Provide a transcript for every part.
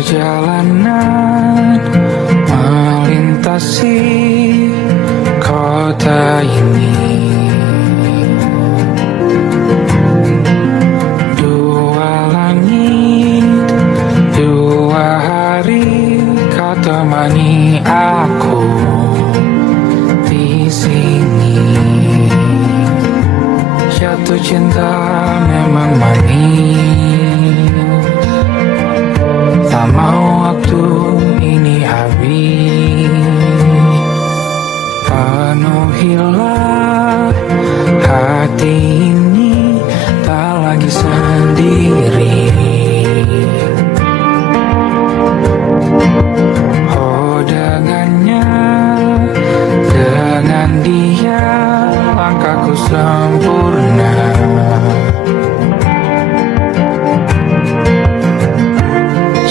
Perjalanan melintasi kota ini, dua langit, dua hari kau temani aku di sini. Jatuh cinta memang manis, tak mau waktu ini habis. Penuhilah hati ini, tak lagi sendiri. Oh dengannya, dengan dia langkahku sempurna.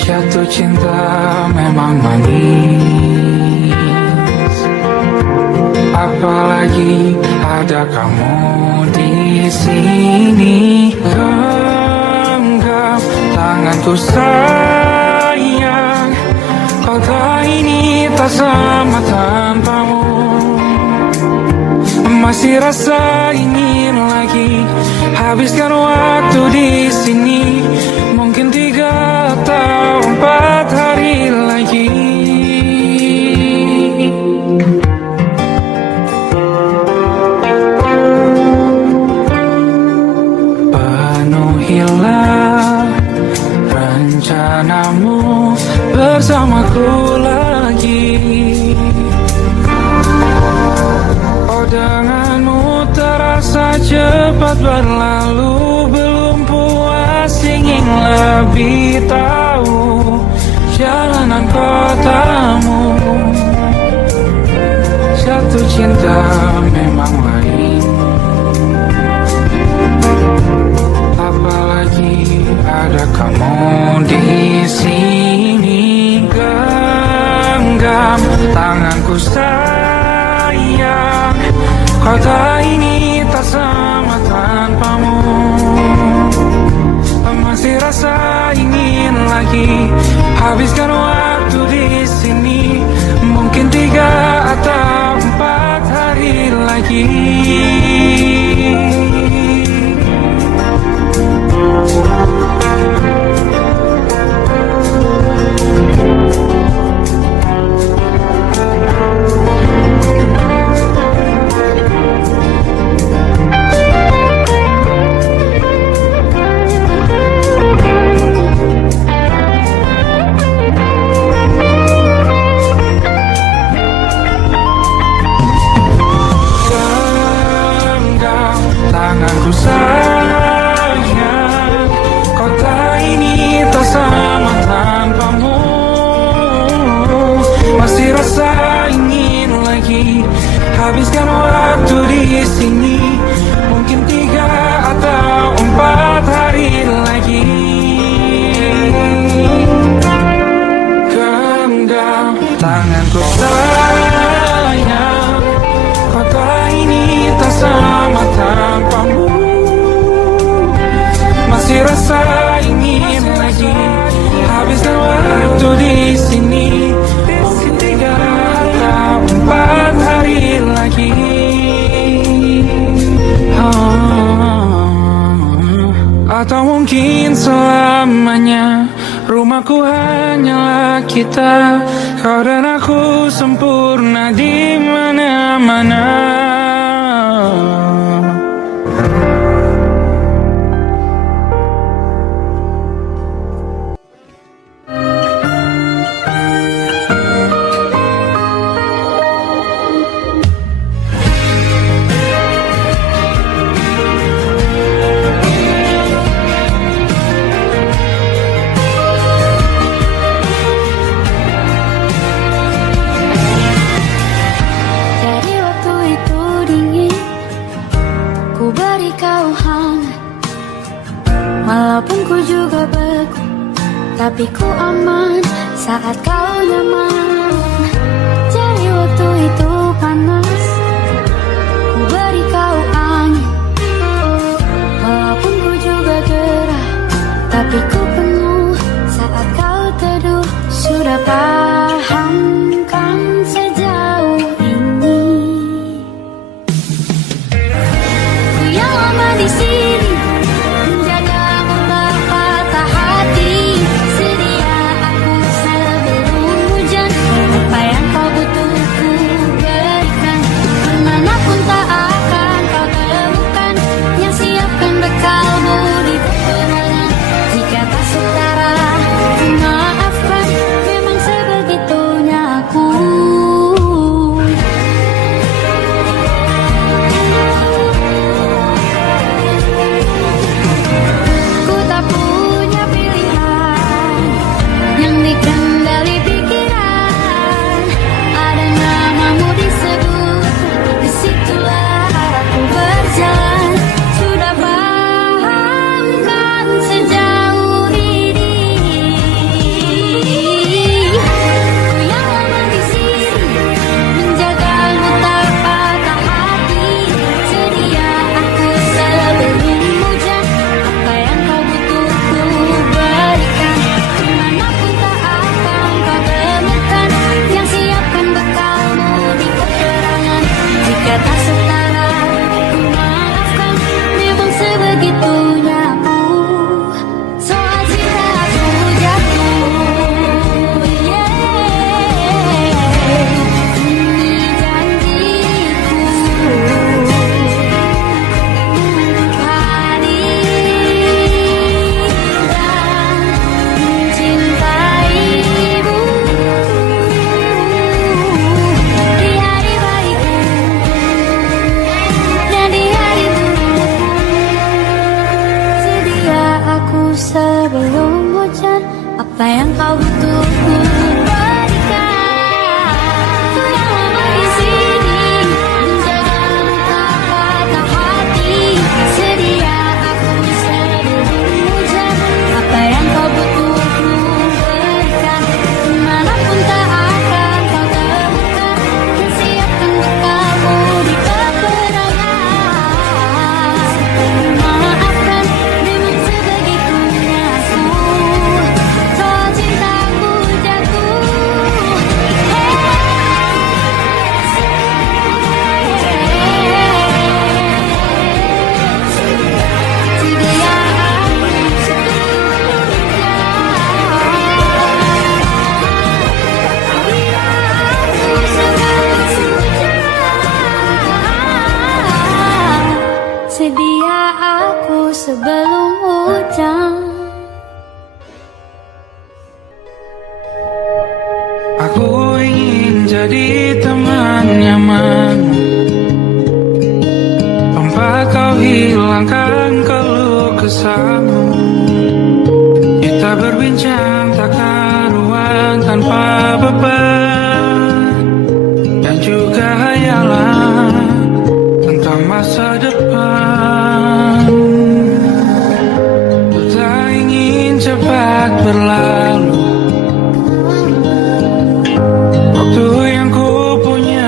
Jatuh cinta memang manis, apalagi ada kamu di sini. Genggam tanganku sayang, kota ini tak sama tanpamu. Masih rasa ingin lagi habiskan waktu di sini. Mungkin 3 atau 4 hari lagi. Penuhilah rencanamu bersamaku lagi. Oh denganmu terasa cepat berlalu, belum puas ingin lebih tahu jalanan kotamu. Jatuh cinta memang lain, apalagi ada kamu di sini. Genggam tanganku sayang, kota ini tak sama tanpamu. Masih rasa ingin lagi habiskan waktu di sini. Mungkin 3 atau 4 hari lagi. Tanganku sayang, kota ini tak sama tanpamu. Masih rasa ingin lagi habiskan waktu di sini. Mungkin 3 atau 4 hari lagi. Genggam tanganku sayang, kota ini tak sama tanpamu. Masih rasa ingin lagi habiskan waktu di sini. Mungkin 3 atau 4 hari lagi. Atau mungkin selamanya rumahku hanyalah kita. Kau dan aku sempurna di mana-mana. Walaupun ku juga beku, tapi ku aman saat kau nyaman. Jadi waktu itu panas, ku beri kau angin. Walaupun ku juga gerah, tapi ku penuh saat kau teduh. yang kau butuh ku berikan. Ku yang lama di sini menjaga luka patah hati. Sedia aku sebelum hujan. Apa yang kau butuh ku berikan. Dimanapun tak akan kau temukan. Siapkan bekalmu di peperangan. Maafkan memang sebegitunya aku. Soal cintaku jatuh. Sedia aku sedia aku sebelum hujan. Aku ingin jadi teman nyaman, tempat kau hilangkan keluh kesahmu. Kita berbincang takkan ruang tanpa beban, dan juga hayalan tentang masa depan. Ku tak ingin cepat berlalu. Waktu yang ku punya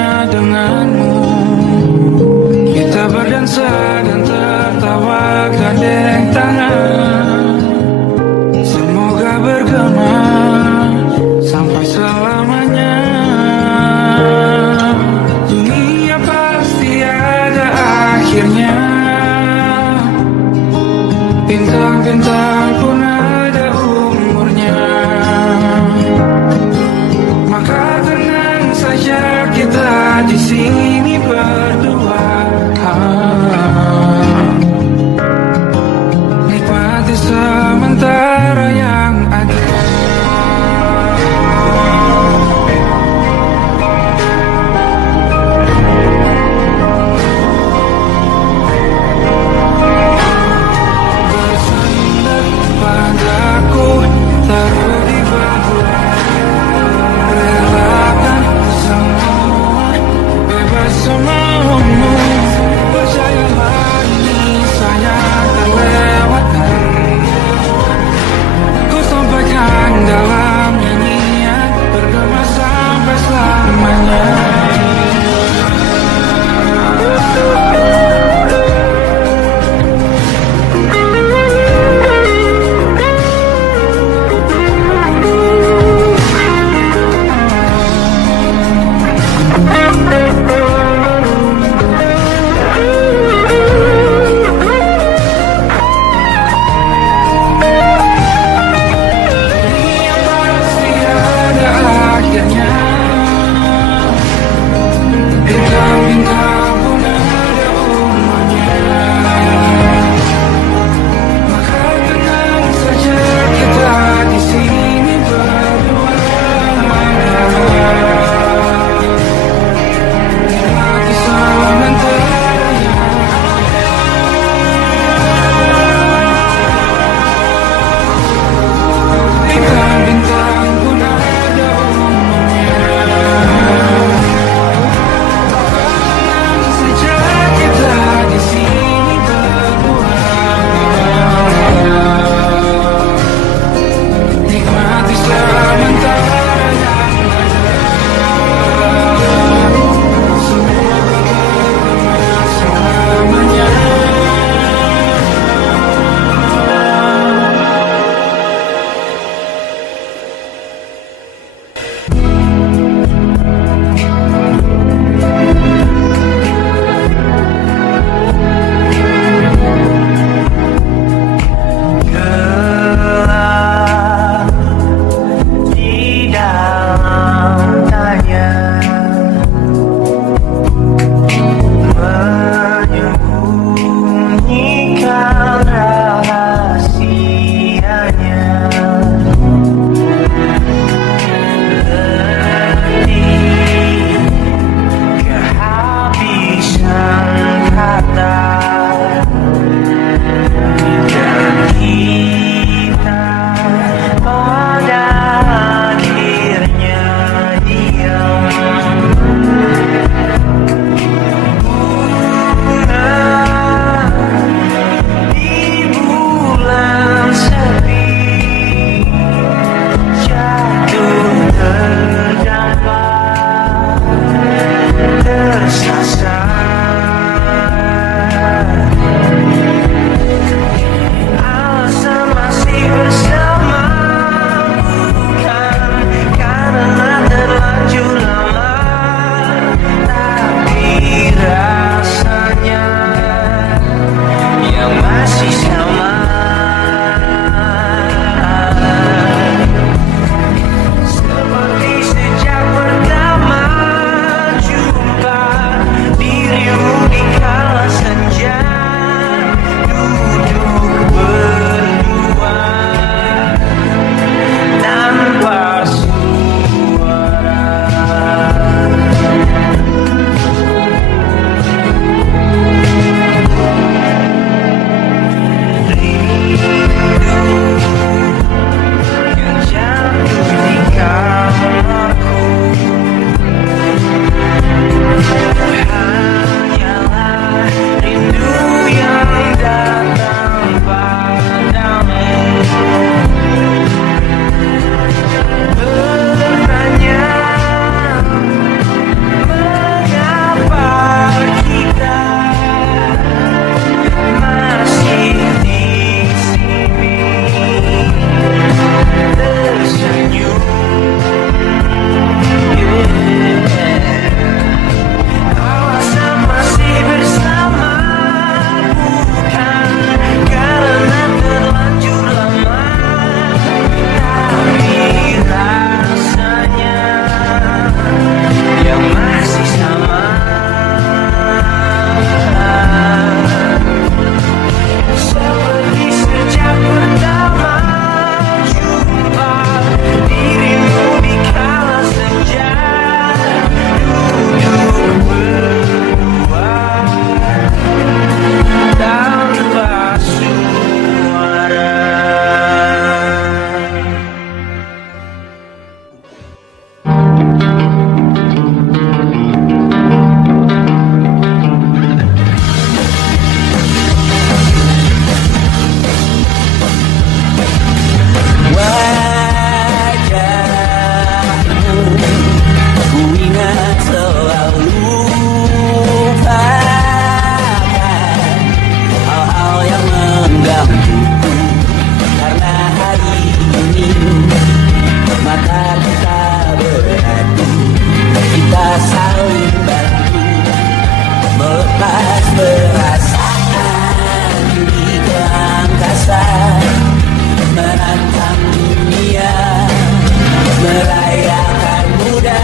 merayakan muda.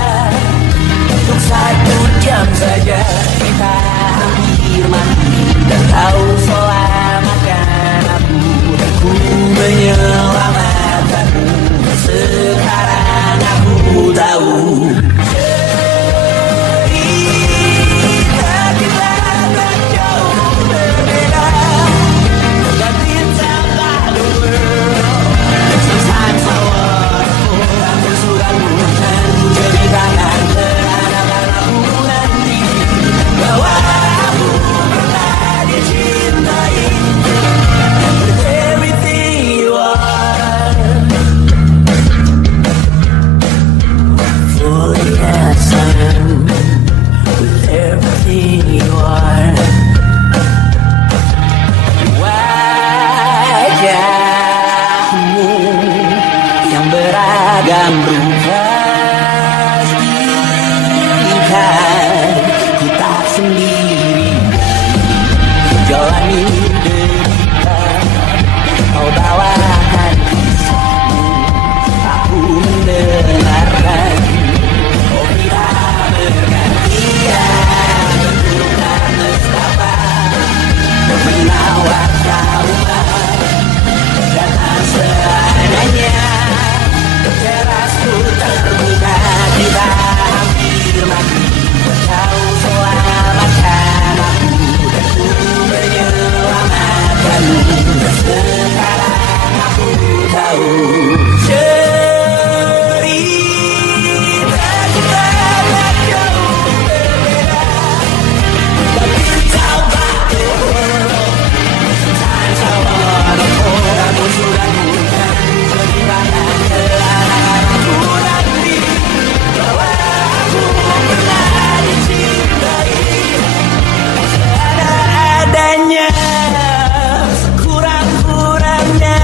Untuk 1 jam saja kita hampir mati, dan kau selamatkan aku, dan ku menyelamatkanmu. Sekarang aku tahu cerita kita tak jauh berbeda. Dan ditambah the world, sometimes I was full. Aku sudah bukan ceritakan anak-anakku nanti bahwa aku pernah dicintai. With everything you are, fully as I am. With everything you are, wajahmu yang beragam rupa pastikan ku tak sendiri jalani derita. Kau bawakan kisahmu, aku mendengarkan. Oh kita bergantian dengan nestapa menawar trauma. Jangan seadanya, terasku terbuka, kita hampir mati. Kau selamatkan aku, dan ku menyelamatkanmu. Sekarang aku tahu cerita kita tak jauh berbeda. Dan ditambah the world, sometimes I wanna fall. Aku sudah bukan ceritakan ke anak-anakku nanti bahwa aku pernah dicintai. Seadanya, kurang-kurangnya,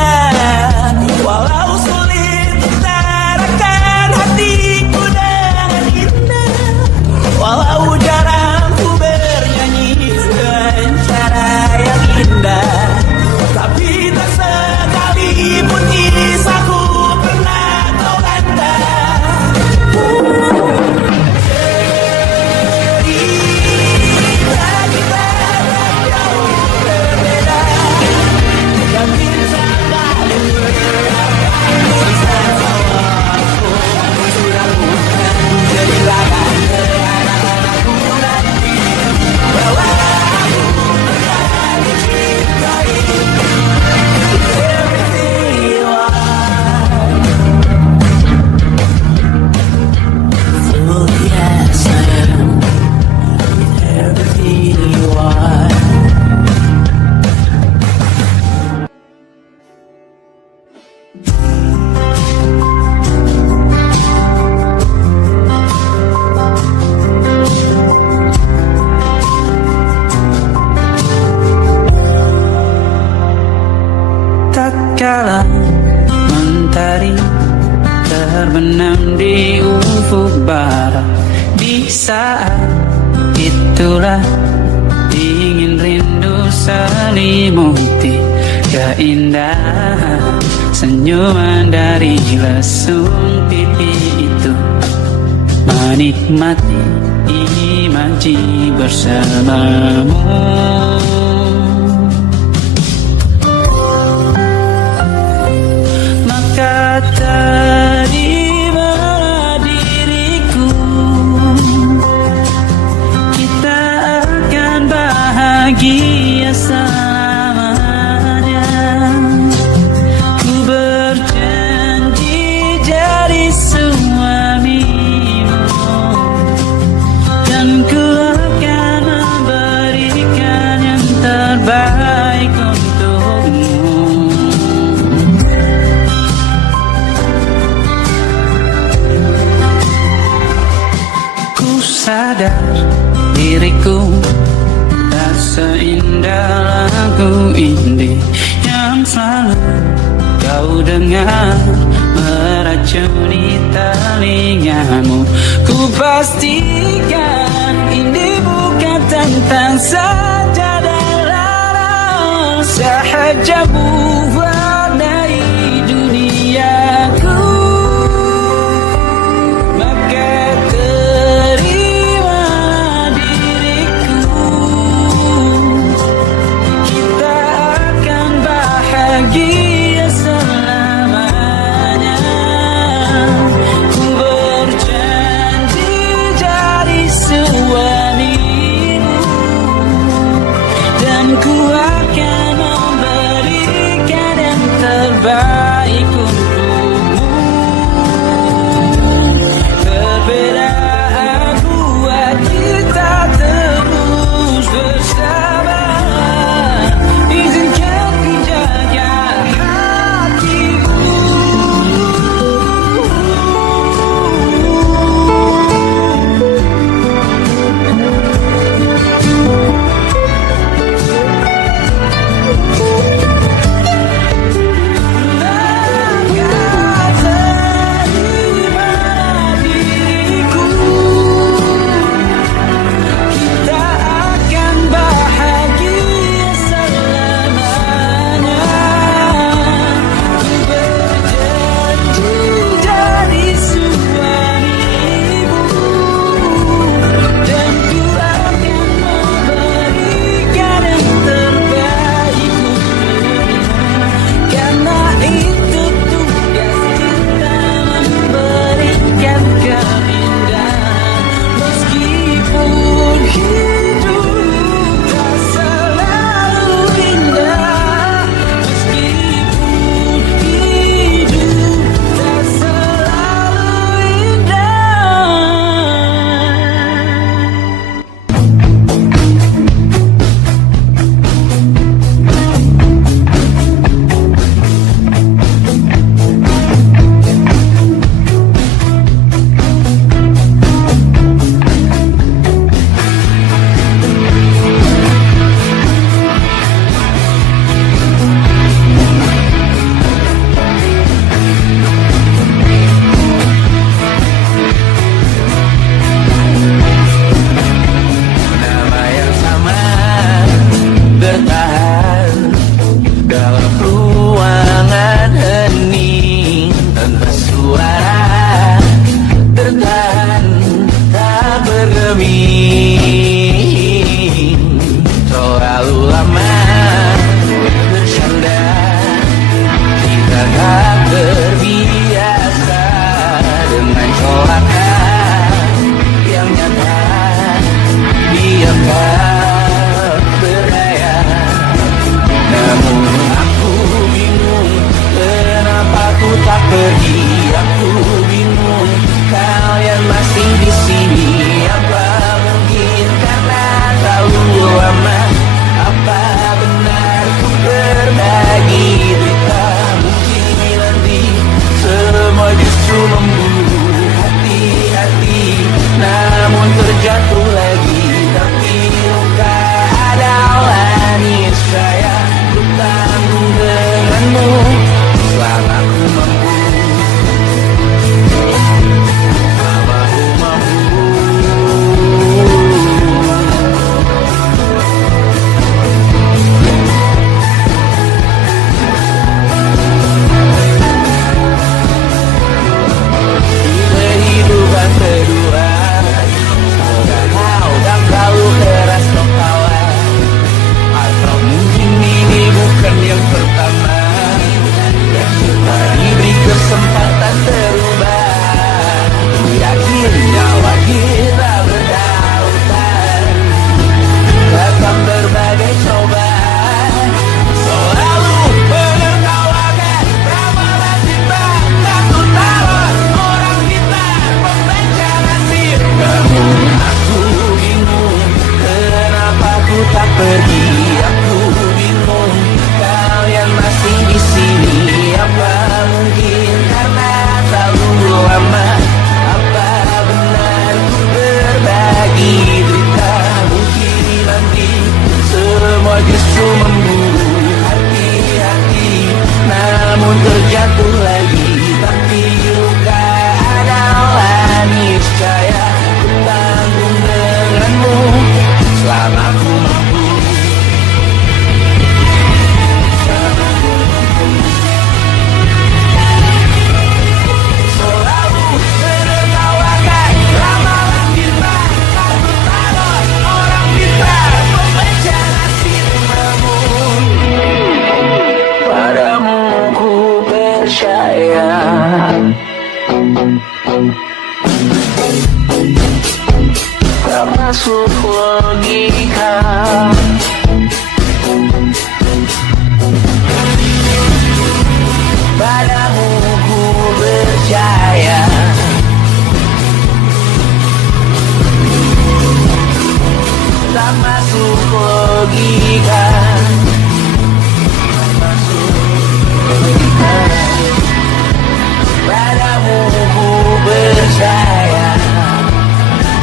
walau sulit utarakan hatiku dengan indah. Walau jarang ku bernyanyi dengan cara yang indah, tapi tak sekalipun kisahku pernah kau kantah. Cerita kita tak jauh berbeda. Dan ditambah the world, sometimes I wanna fall. Aku sudah bukan ceritakan ke anak-anakku nanti bahwa aku pernah dicintai. Everything you are, fully as I am. Everything you are. Tak kala mentari terbenam di ufuk barat, di saat itulah ingin rindu selimuti keindahan senyuman dari lesung pipi itu, menikmati imaji bersamamu. Maka tadi mana diriku, kita akan bahagia selamanya. Ku berjanji jadi suamimu, dan ku akan memberikan yang terbaik untukmu. Ku sadar diriku tak seindah lagu indie yang selalu kau dengar meracuni telingamu. Ku pastikan ini bukan tentang saja dan lara, sahajamu warnai duniaku. tak masuk logika. Padamu ku percaya, tak masuk logika. Tak masuk logika. Padamu ku percaya,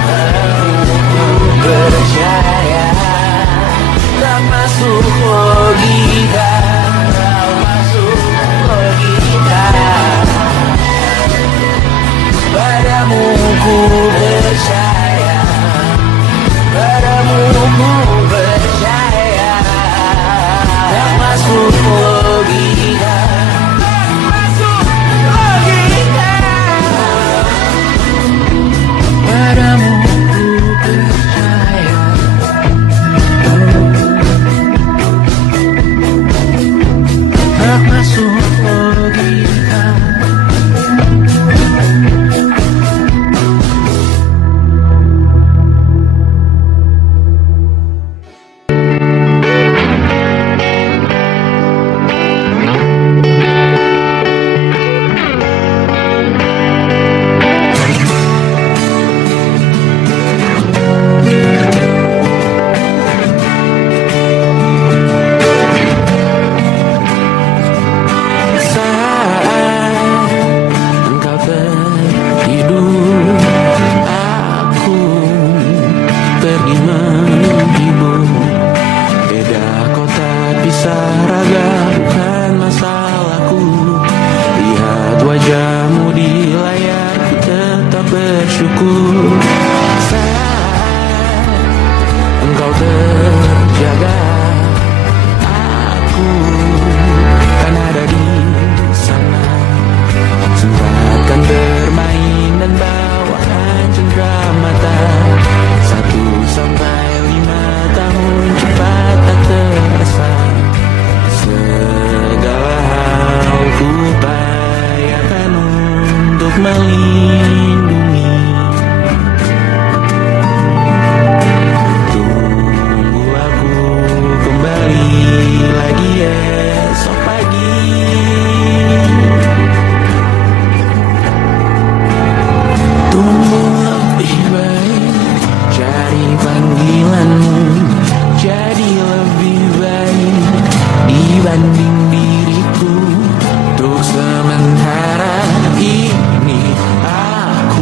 padamu ku percaya. Tak masuk logika, tak masuk logika. Padamu ku percaya, padamu ku percaya. Tak masuk logika, tak masuk logika. Padamu ku percaya, tak masuk logika. Saat engkau tertidur, aku pergi menghibur. Beda kota pisah raga bukan masalahku. Lihat wajahmu di layar, ku tetap bersyukur. Saat engkau terjaga, aku kan ada di sana. Sempatkan bermain dan bawaan cendera mata. 1 sampai 5 tahun cepat tak terasa. Segala hal ku upayakan untuk melindungi. Tunggu aku kembali lagi esok pagi. Tumbuh lebih baik, cari panggilanmu. Jadi lebih baik dibanding diriku. Untuk sementara ini aku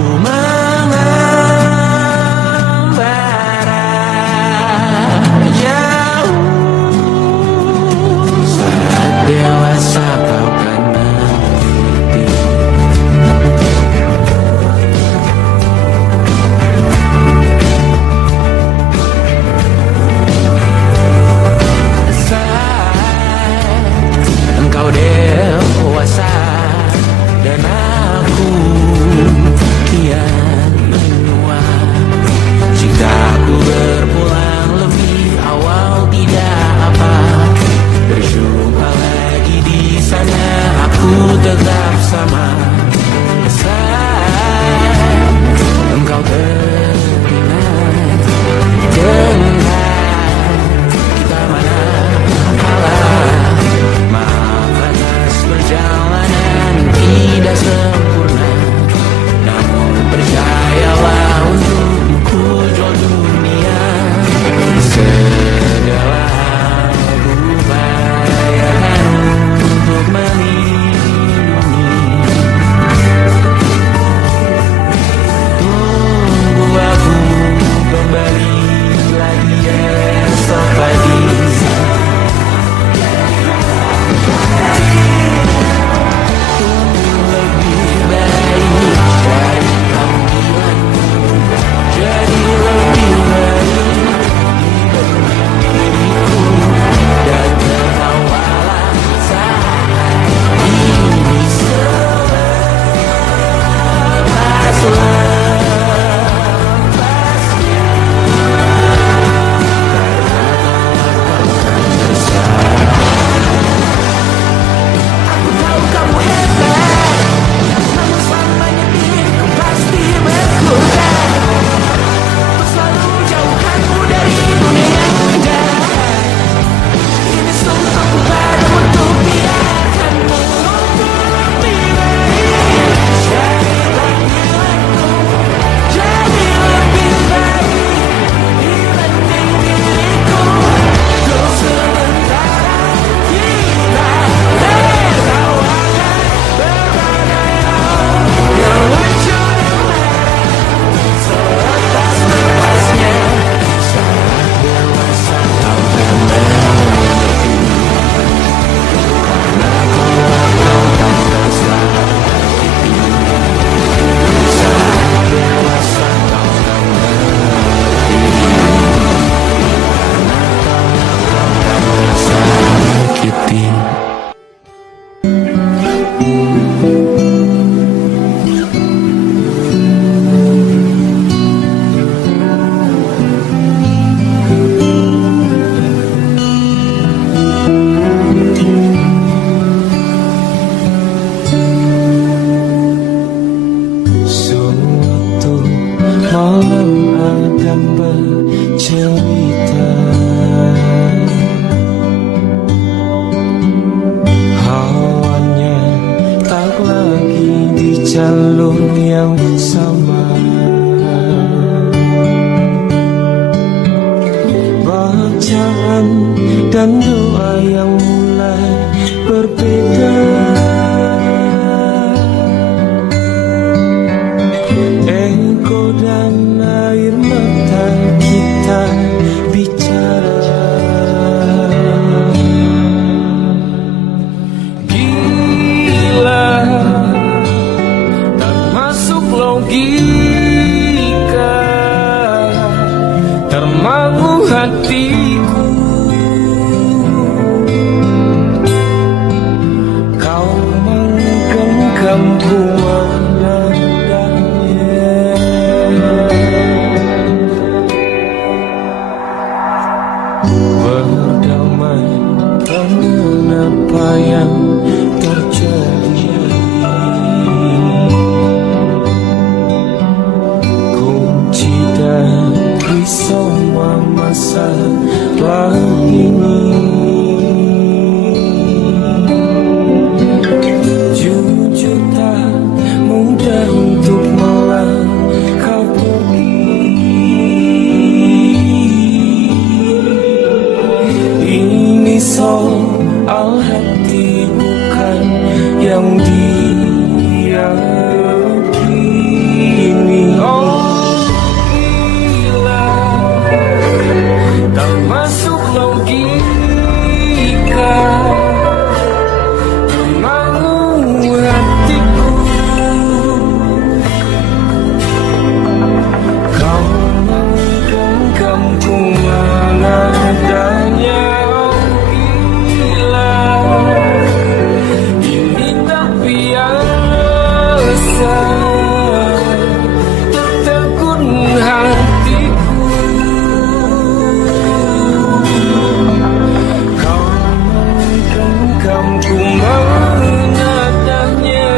malam akan bercerita. Hawanya tak lagi di jalur yang sama. Bacaan dan doa yang mulai berbeda. Ego dan air mata kita bicara. Gila, termasuk logika, termangu hatiku. Kau menggenggam bunga nadanya. Berdamai dengan apa yang terjadi. Kunci dari semua masalah ini. Jujur tak mudah untuk melangkah pergi. Ini soal hati bukan yang diyakini. Oh gila, tak masuk logika, termangu hatiku. Kau menggenggam bunga nadanya. Ini tak biasa, tertegun hatiku. Kau menggenggam bunga nadanya.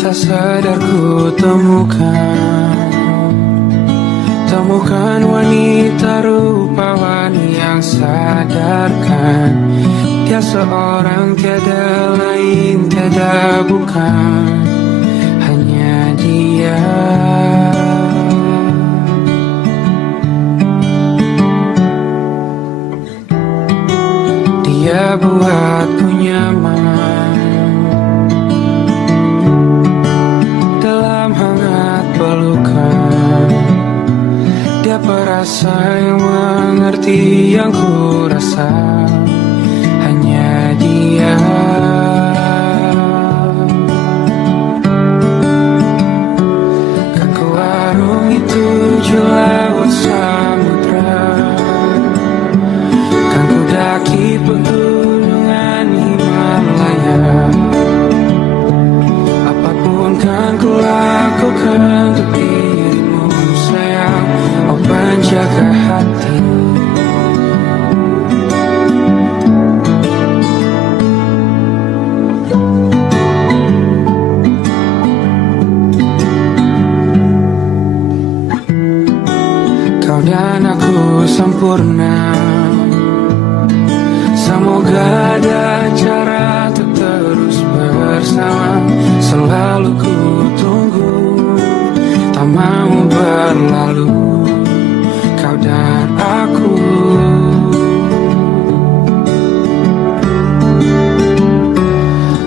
Tak sadar ku temukan wanita rupawan yang sadarkan dia seorang, tiada lain, tiada bukan, hanya dia. Dia buatku nyaman dalam hangat pelukan. Dia perasa yang mengerti yang ku rasa, hanya dia. Kan ku arungi 7 laut samudra, kan ku daki sempurna. Semoga ada cara untuk terus bersama. Selalu ku tunggu, tak mau berlalu kau dan aku.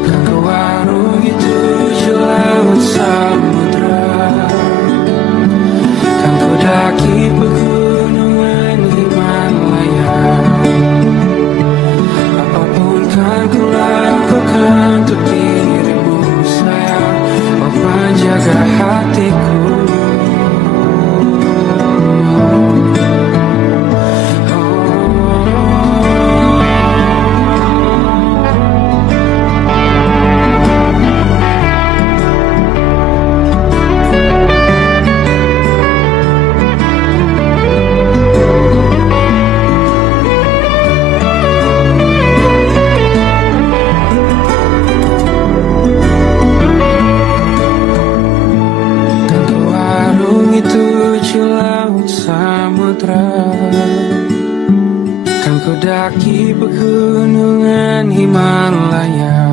Kan ke warung itu laut samudra, kan ku daki pegunungan Himalaya. Apapun kan ku lakukan untuk dirimu sayang, oh penjaga hatiku. Kan ku daki pegunungan Himalaya.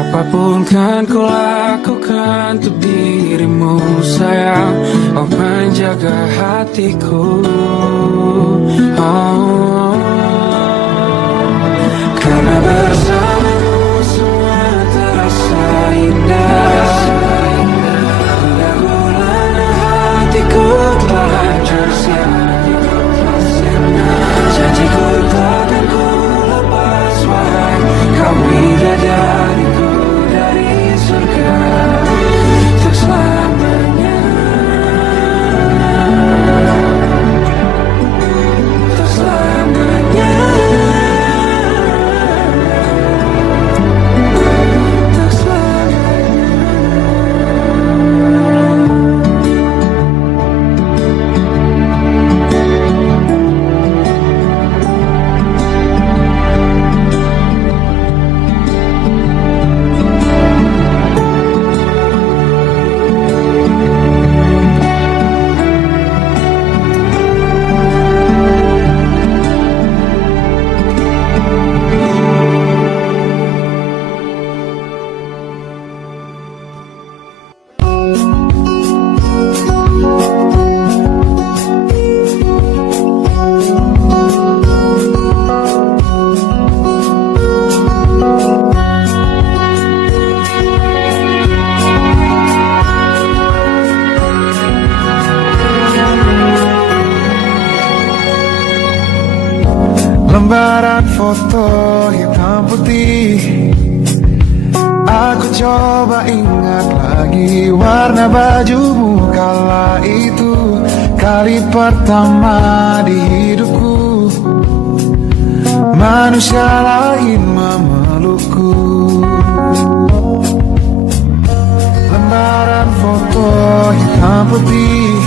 Apapun kan ku lakukan untuk dirimu sayang, oh penjaga hatiku. Oh, karena bersamamu semua terasa indah. Gula-gulana hatiku telah hancur sia-sia. Janjiku takkan ku lepas, wahai kau bidadariku dari surga untuk selamanya, untuk selamanya, untuk selamanya. Lembaran foto hitam putih, aku coba ingat lagi warna bajumu kala itu. Kali pertama di hidupku manusia lain memelukku. Lembaran foto hitam putih,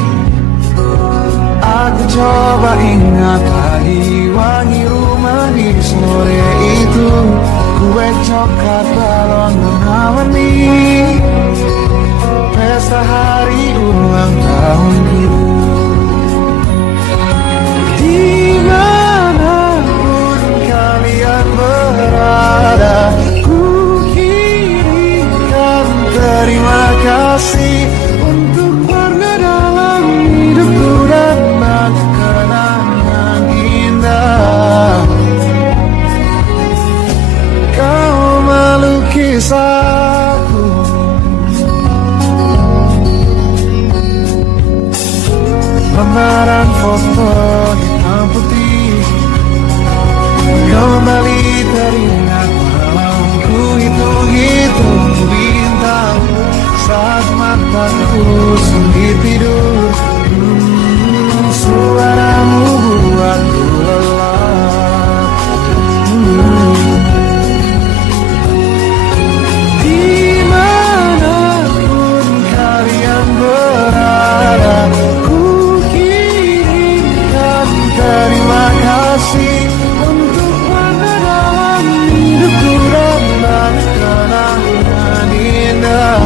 aku coba ingat lagi wangi rumah di sore itu. Kue coklat balon mengawani pesta hari ulang tahunku. Dimanapun kalian berada, ku kirimkan terima kasih untuk warna dalam hidupku dan banyak kenangan indah. Kau melukis aku, lembaran foto hitam putih, kembali teringat malamku hitung-hitung bintang saat mataku sempit tidur. Suaramu buatku lelah. Dimanapun kalian berada, ku kirimkan terima kasih untuk warna dalam hidupku dan banyak kenangan indah.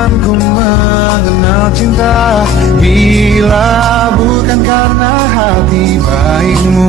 akan ku mengenal cinta bila bukan karena hati baikmu.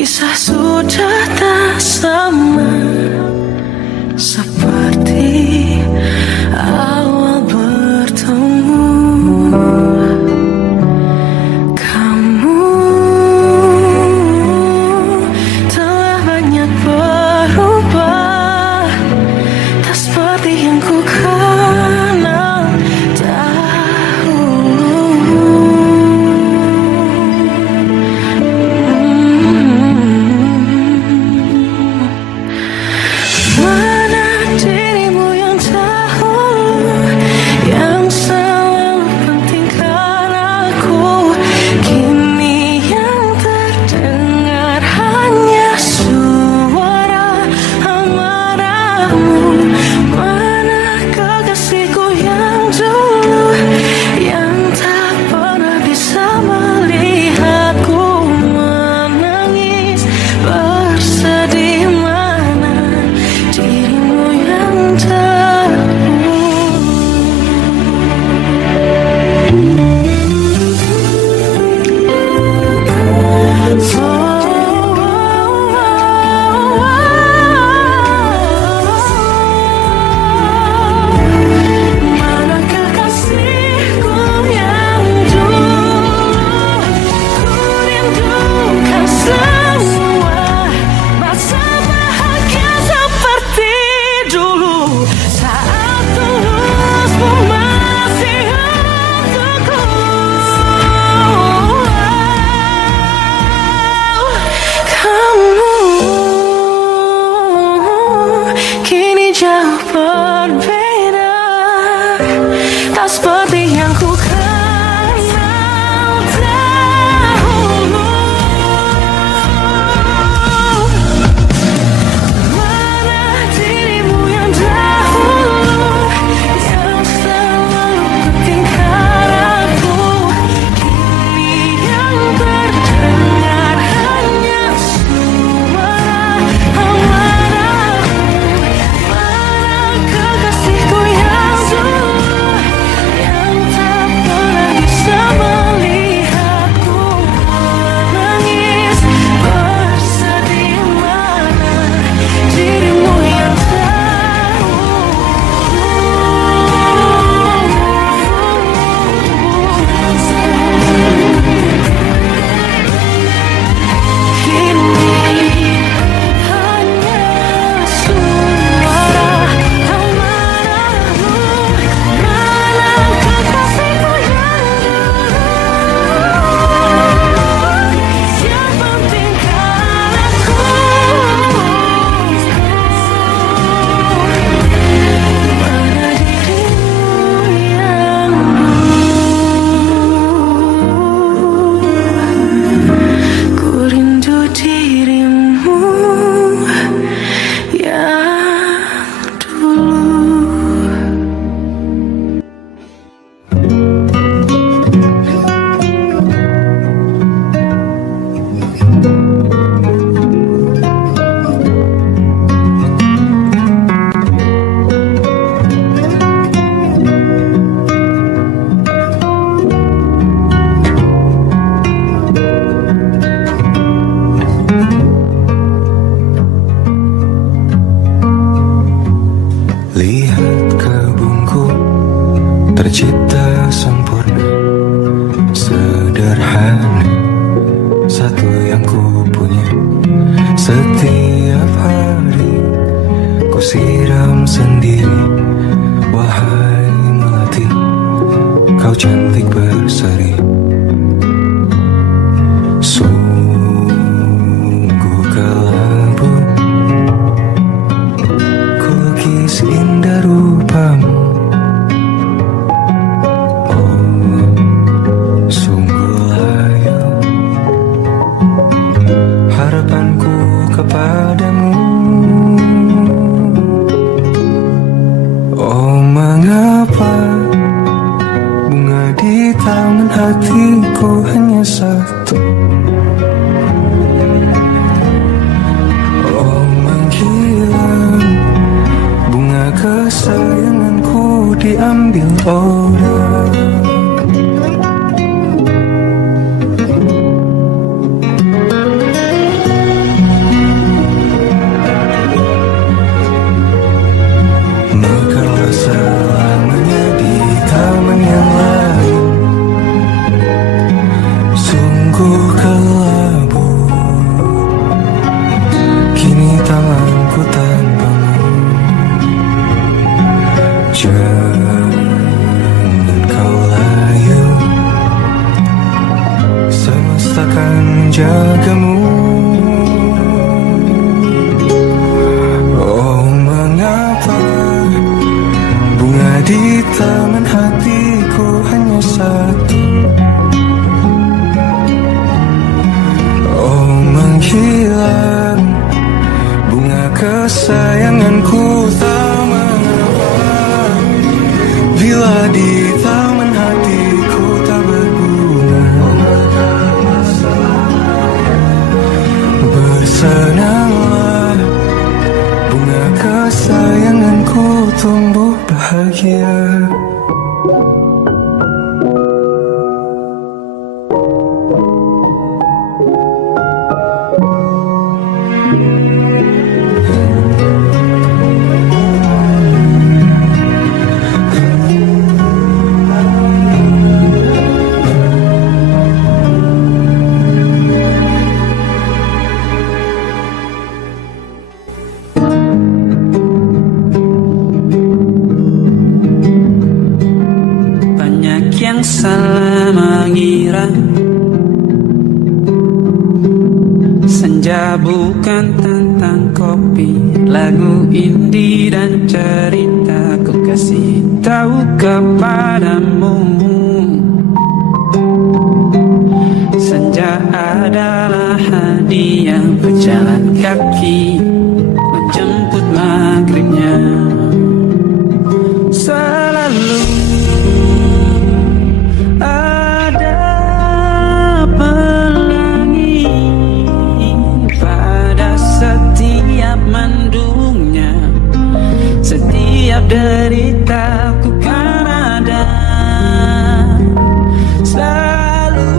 Kisah sudah tak sama seperti awal bertemu. Kamu telah banyak berubah, tak seperti yang ku kenal dahulu. Mana dirimu yang dahulu, yang selalu pentingkan aku. Kini yang terdengar hanya suara amarahmu. Mana kekasihku yang dulu, yang tak pernah bisa melihatku menangis bersedih. Mana dirimu yang dahulu. Mana kekasihku yang dulu, ku rindukan semua masa bahagia seperti dulu, saat tulusmu masih untukku. Kamu kini jauh berbeda, tak seperti yang ku kenal dahulu. Mana dirimu yang dahulu, yang selalu pentingkan aku. Kini yang terdengar hanya suara amarahmu. Mana kekasihku yang dulu, yang tak pernah bisa melihatku menangis bersedih. Mana dirimu yang kini hanya suara amarahmu. Mana kekasihku yang dulu, yang pentingkan aku. Mana dirimu yang dulu, ku rindu dirimu yang dulu. Lihat kebunku tercipta sempurna, sederhana, satu yang ku punya. Setiap hari ku siram sendiri. Wahai melati, kau cantik berseri. Sungguh kelabu kulukis indah rupamu. Oh, sungguh layu keluargamu. Oh, mengapa bunga di taman hatiku hanya satu? Oh, menghilang bunga kesayanganku, tak mengapa bila di taman hatiku tak berbunga. Bersenanglah bunga kesayanganku tumbuh bahagia. Banyak yang salah mengira senja bukan tentang kopi, lagu indie dan cerita. Ku kasih tahu kepadamu, senja adalah hadiah berjalan kaki menjemput maghribnya. Selalu ada pelangi pada setiap mendungnya, setiap derita ku kan ada selalu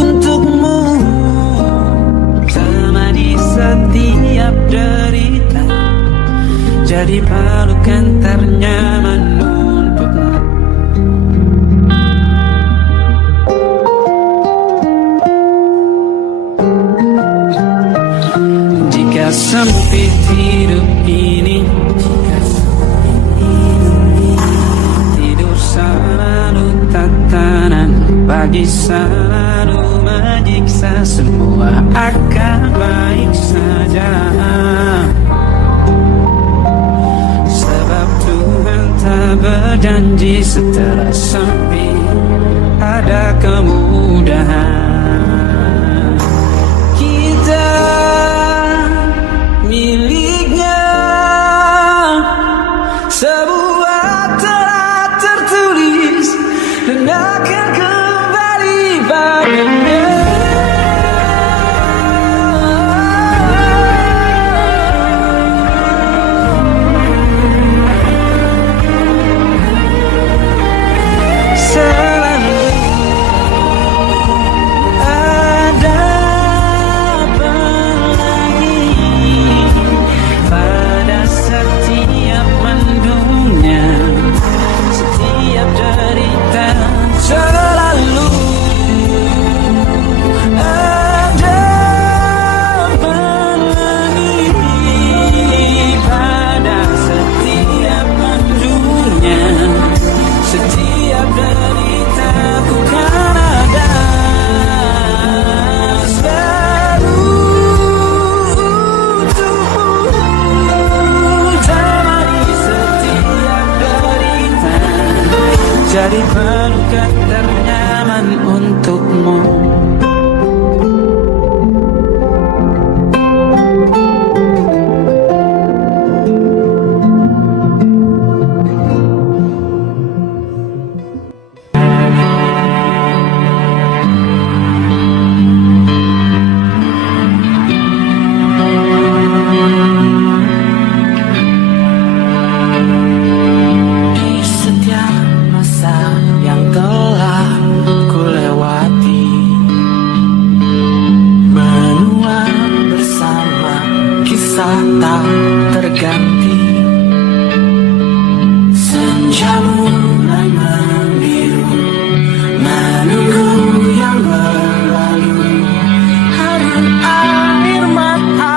untukmu, temani setiap derita, jadi pelukan ternyaman untukmu. Jika sempit hidup ini, tidur selalu tatanan, pagi selalu menyiksa, semua akan baik saja. Sebab Tuhan tak berjanji setelah sempit ada kemudahan. Kita miliknya sebuah telah tertulis dan akan kembali padanya. Selalu ada pelangi pada setiap mendungnya, setiap derita. Selalu ada pelangi pada setiap mendungnya, setiap derita ku kan ada selalu untukmu, temani setiap derita, jadi pelukan ternyaman untukmu. Di setiap masa yang telah ku lewati, menua bersama kisah tak terganti. Senja mulai membiru, menunggu yang berlalu. Hari air mata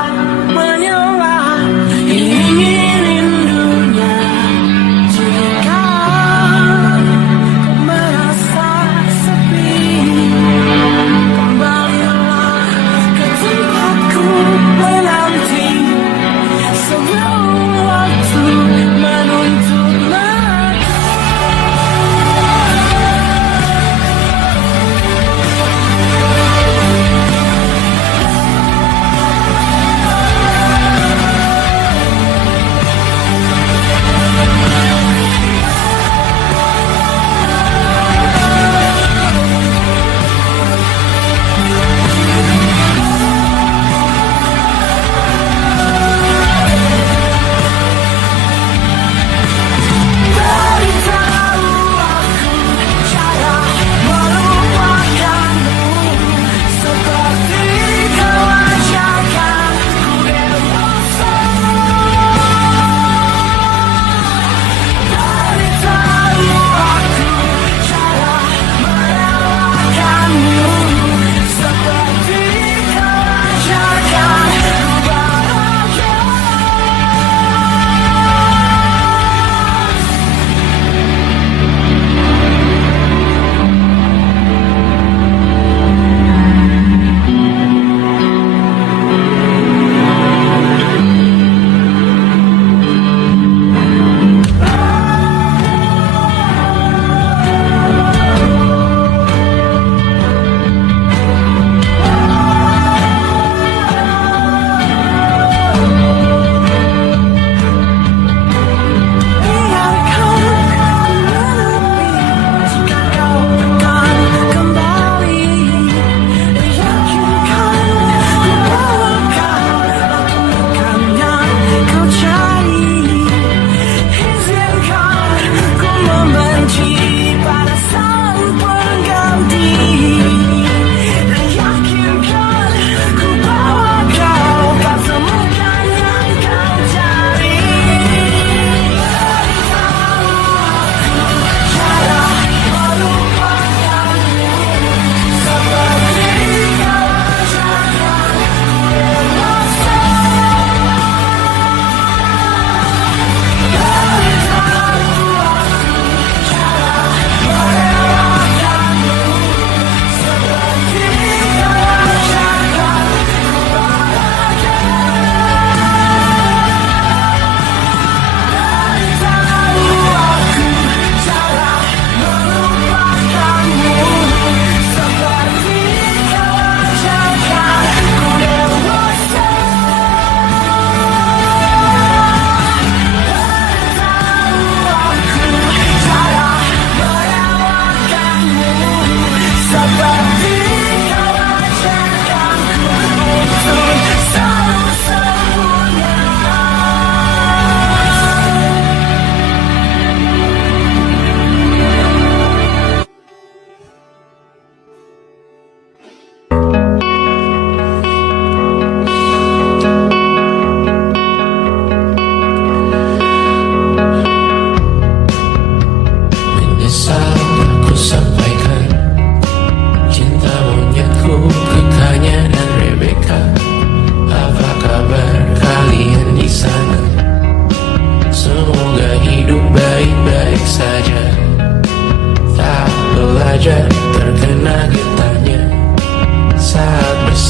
menyala, ingin rindunya. Jika kau merasa sepi, kembali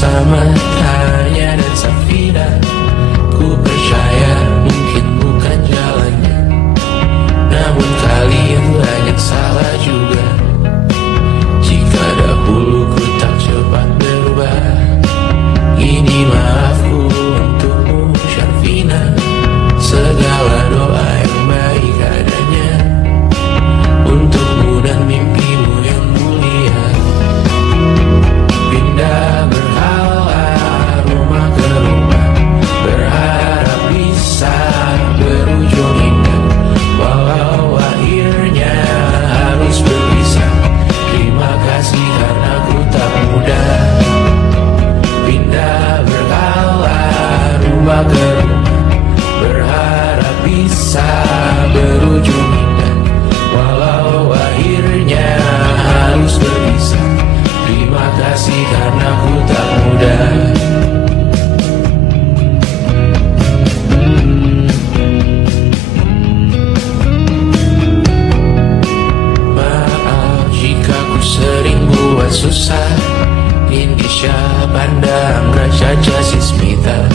bersama Tanya dan Safira. Ku percaya mungkin bukan jalannya, namun kalian banyak salah juga. Jika dahulu ku tak cepat berubah, ini maafku untukmu Syarfina. Segala doa yang baik adanya untukmu dan mimpimu yang mulia. Pindah berhala rumah ke rumah, berharap bisa berujung indah, walau akhirnya harus berpisah. Terima kasih karena ku tak mudah. Pindah berhala rumah ke rumah, berharap bisa berujung indah, walau akhirnya harus berpisah. Terima kasih karena ku tak mudah. Maaf jika ku sering buat susah. Indisha pandang Raja Jasismita,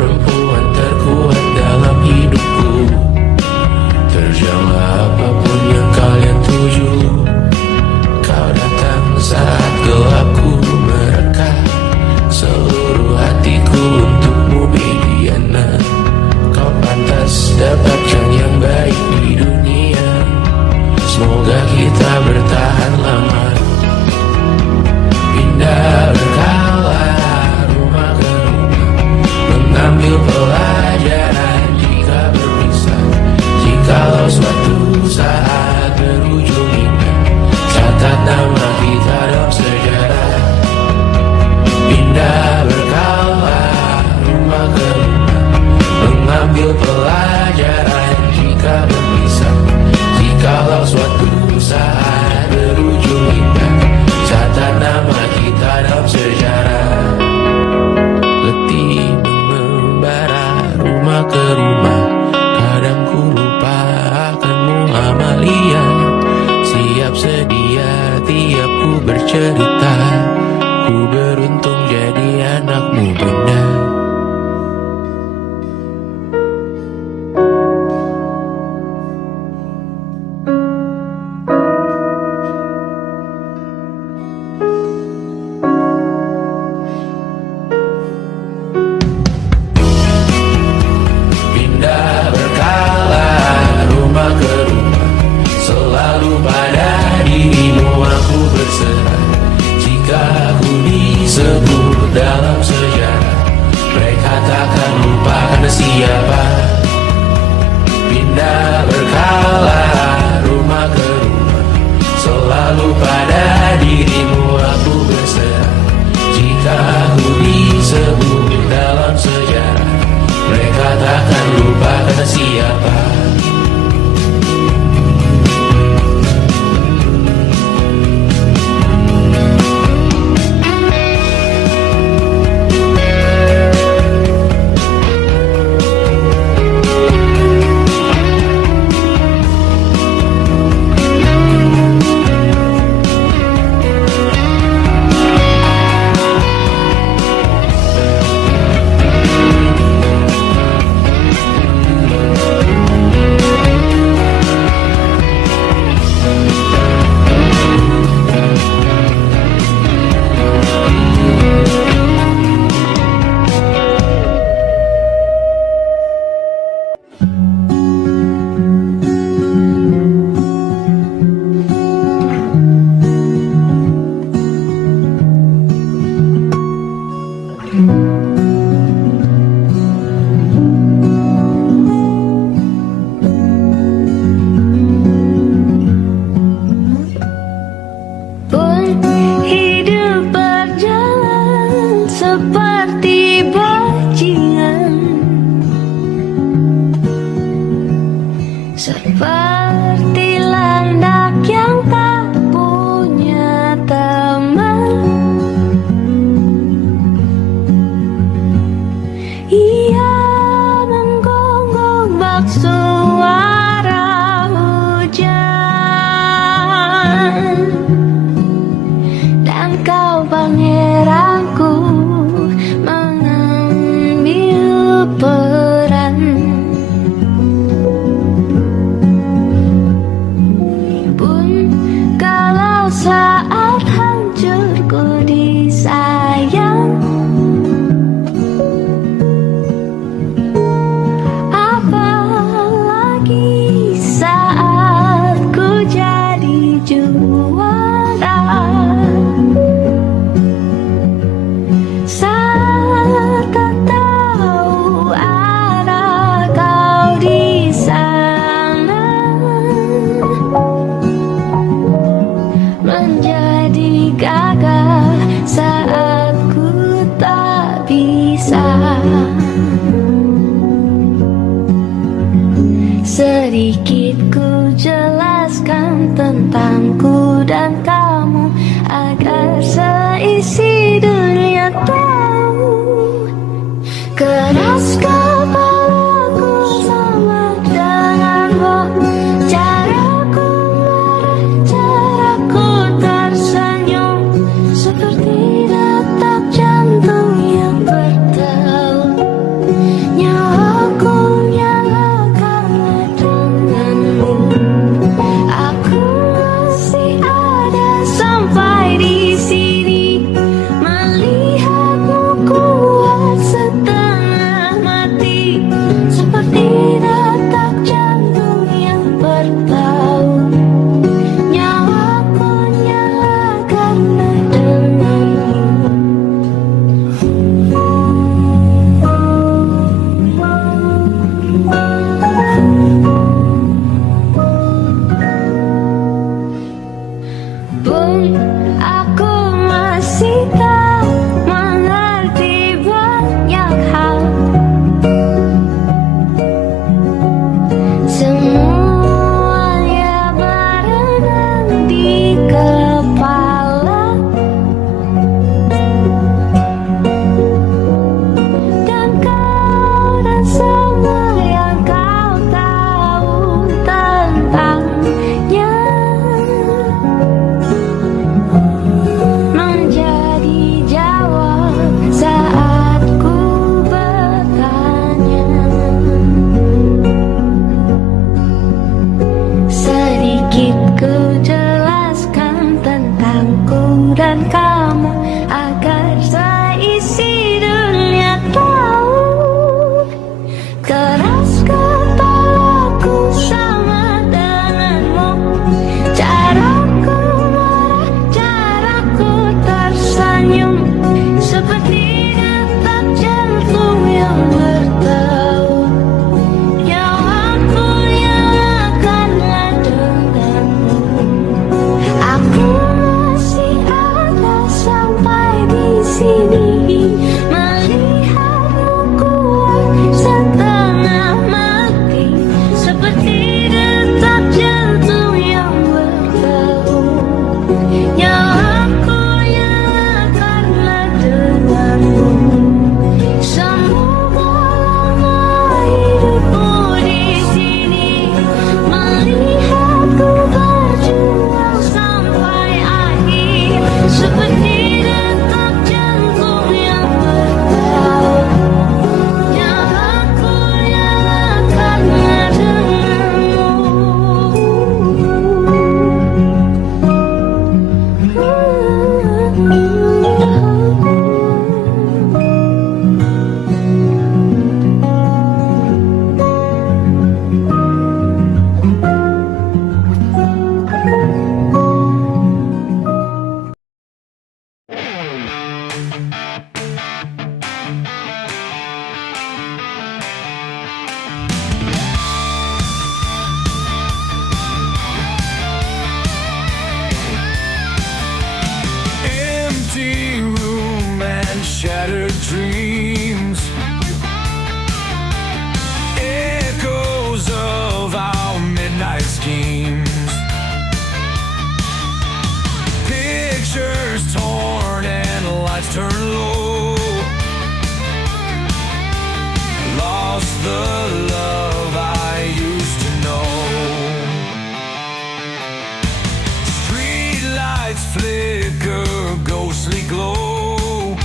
perempuan terkuat dalam hidupku. Terjanglah apapun yang kalian tuju. Kau datang saat gelapku mereka, seluruh hatiku untukmu Mediana. Kau pantas dapatkan yang baik di dunia. Semoga kita bertahan lama. Pindah berkala rumah ke rumah, mengambil pelajaran jika berpisah. Jikalau suatu saat berujung indah, catat nama kita dalam sejarah. Pindah berkala rumah ke rumah, mengambil pelajaran jika berpisah. Jikalau suatu saat berujung indah, catat nama kita dalam sejarah. Letih mengembara rumah ke rumah, kadang ku lupa akanmu Amalia. Siap sedia tiap ku bercerita, ku beruntung jadi anakmu bunda. Pindah berkala rumah ke rumah, selalu pada dirimu aku berserah. Jika aku disebut dalam sejarah, mereka takkan lupakan siapa. Pindah berkala rumah ke rumah, selalu pada dirimu aku berserah. Jika aku disebut dalam sejarah, mereka takkan lupakan siapa. dan kamu, agar seisi dunia tahu. Keras kepalaku sama denganmu, caraku marah, caraku tersenyum, seperti detak jantung yang bertaut. Nyawaku nyala karena denganmu, aku masih ada sampai di sini, melihatmu kuat setengah mati, seperti detak jantung yang bertaut. Nyawaku nyala karena denganmu. Pun aku masih tak mengerti banyak hal, semuanya berenang di kepala, dan kau dan semua yang kau tahu tentangnya menjadi jawab saat ku bertanya. Sedikit ku jelaskan tentangku dan kamu, agar seisi dunia tahu. Keras kepalaku sama denganmu, caraku marah, caraku tersenyum, seperti detak jantung yang bertaut. Nyawaku nyala karena denganmu, aku masih ada sampai di sini, melihatmu kuat setengah mati, seperti detak jantung yang bertaut. Nyawaku nyala karena denganmu, semoga lama hidupmu di sini, melihatku berjuang sampai akhir, seperti detak jantung yang bertaut. Nyawaku nyala karena Empty room and shattered dreams, echoes of our midnight schemes, pictures torn and lights turned low, lost the love I used to know. Street lights flicker, ghostly glow,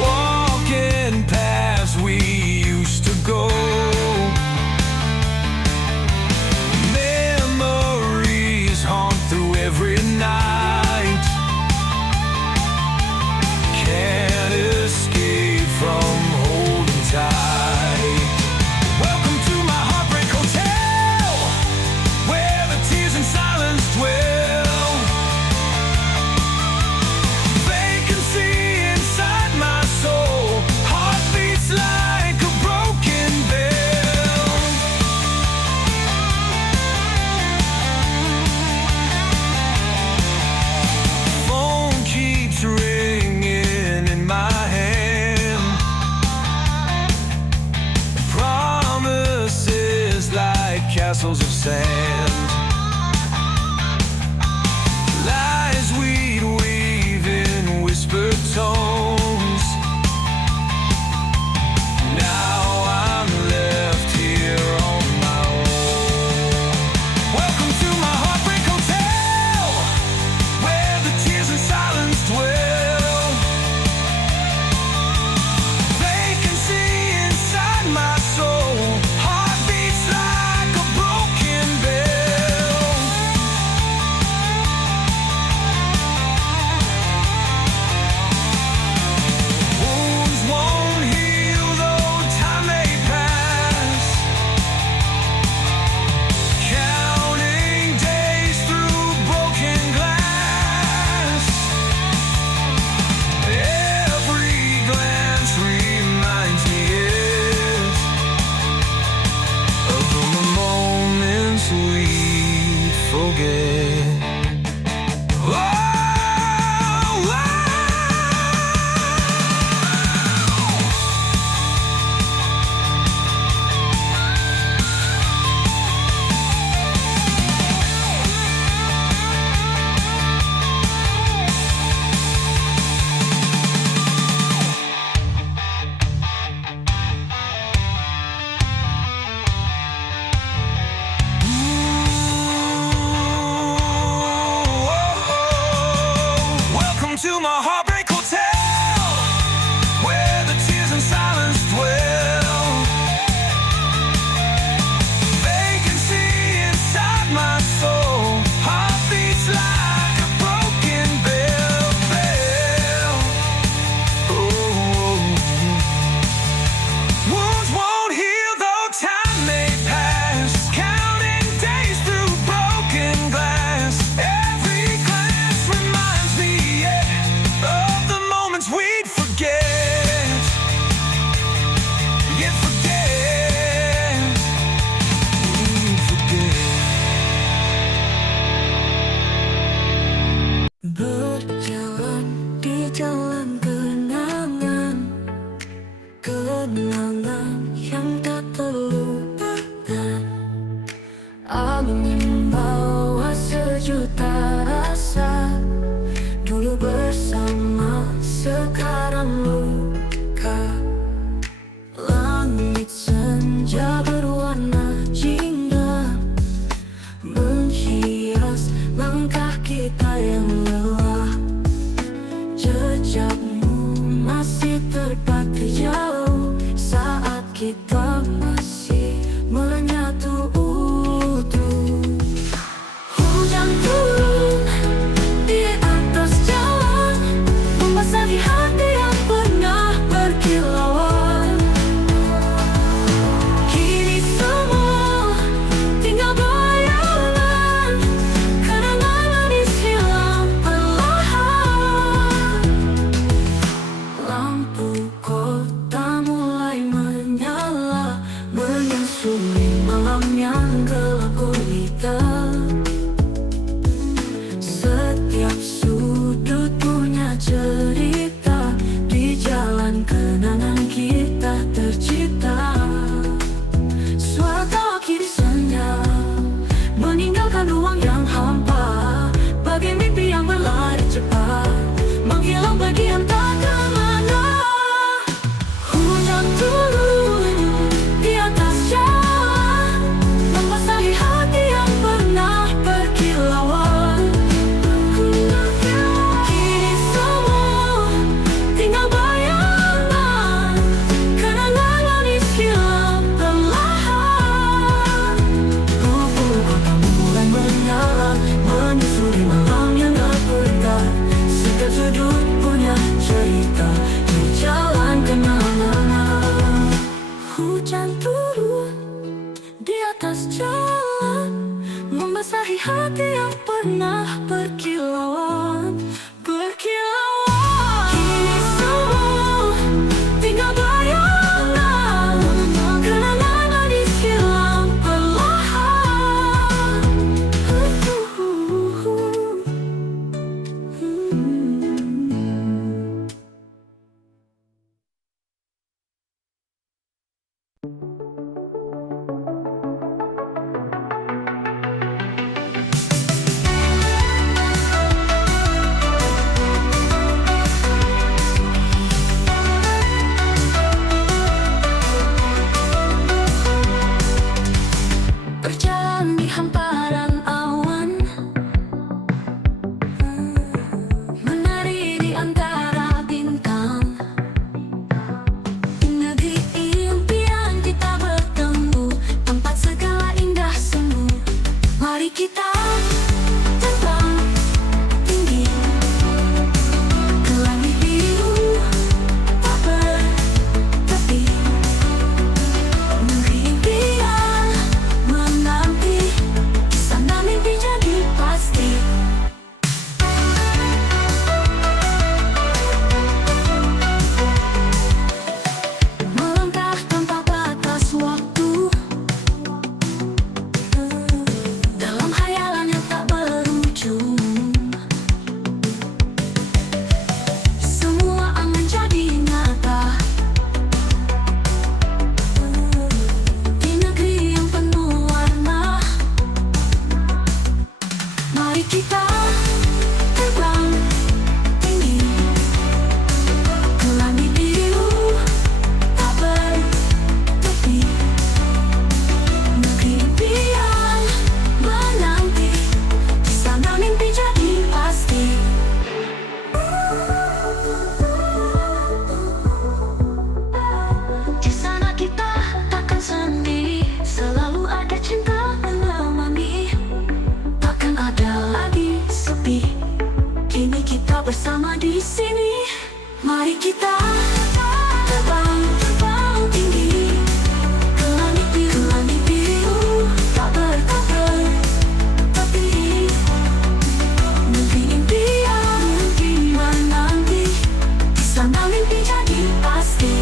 walking paths we used to go, memories haunt through every night, can't escape from holding tight. to my heartbreak hotel, where the tears and silence dwell. Vacancy inside my soul, heart beats like a broken bell. Oh, wounds won't heal though time may pass, counting days through broken glass. Every glance reminds me, yeah, of the moments we'd forget. Yet forget, we'd forget. Berjalan di jalan kenangan, kenangan yang tak terlupakan. Angin membawa sejuta rasa, dulu bersama, sekarang luka. Langit senja berwarna jingga, menghias langkah kita yang lelah. Jejakmu masih terpatri jauh saat kita masih menyatu utuh. Hujan turun di atas jalan, membasahi hati yang pernah berkilauan. Kini semua tinggal bayangan, kenangan manis hilang perlahan. Lampu kota mulai menyala, menyusuri malam yang gelap gulita. Setiap sudut punya cerita, di jalan kenangan kita tercipta. Suara tawa kini senyap, meninggalkan ruang yang hampa, bagai mimpi yang berlari cepat, menghilang bagian tak kemana. Hujan turun di atas jalan, membasahi hati yang pernah berkilauan. Kini semua tinggal bayangan, kenangan manis hilang perlahan. Lampu kota mulai menyala, menyusuri malam yang tak berita. Setiap sudut punya cerita, di jalan kenangan. Hujan turun di atas jalan, membasahi hati yang pernah berkilauan, berkilauan. Kini semua tinggal bayangan, kenangan manis hilang perlahan. kita terbang, terbang tinggi ke langit biru, tak berkabar tapi mimpi impian, mimpi menanti, di sana mimpi jadi pasti.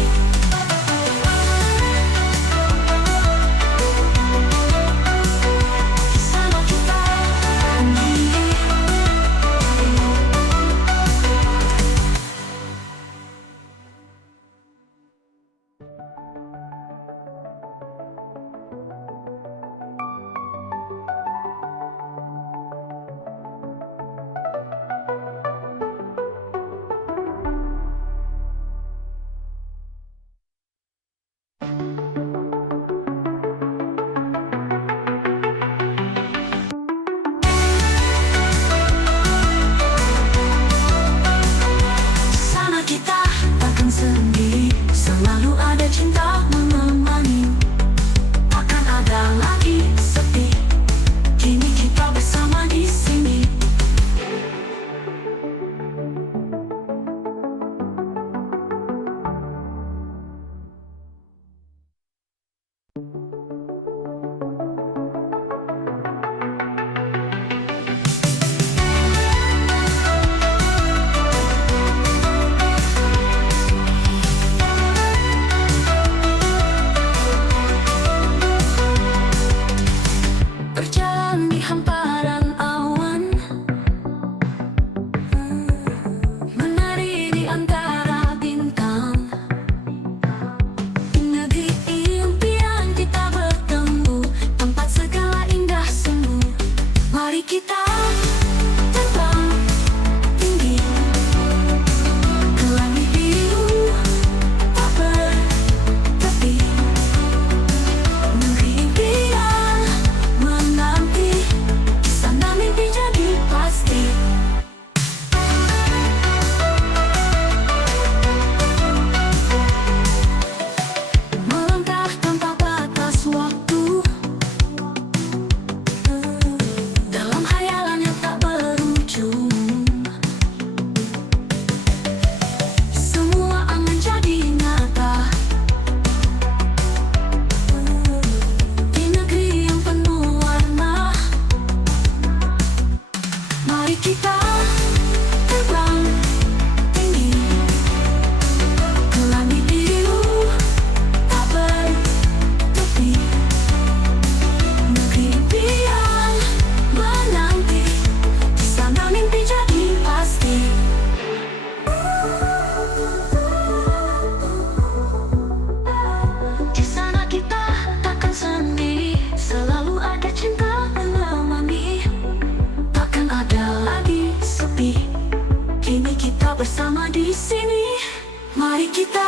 Di sana kita tinggi. Sana kita takkan sendiri, selalu ada cinta menemani. Takkan ada lagi sepi, kini kita bersama di sini. Berjalan di hamparan awan, menari di antara bintang. Di negeri impian kita bertemu, tempat segala indah semu. Mari kita terbang tinggi ke langit biru, tak bertepi. Negeri impian menanti, di sana mimpi jadi pasti. Melangkah tanpa batas waktu, dalam hayalan yang tak berujung. Semua angan jadi nyata, di negeri yang penuh warna. Mari kita terbang tinggi ke langit biru, tak bertepi. Negeri impian menanti, di sana mimpi jadi pasti. Di sana kita takkan sendiri, selalu ada cinta menemani. Takkan ada lagi sepi, kini kita bersama di sini. Mari kita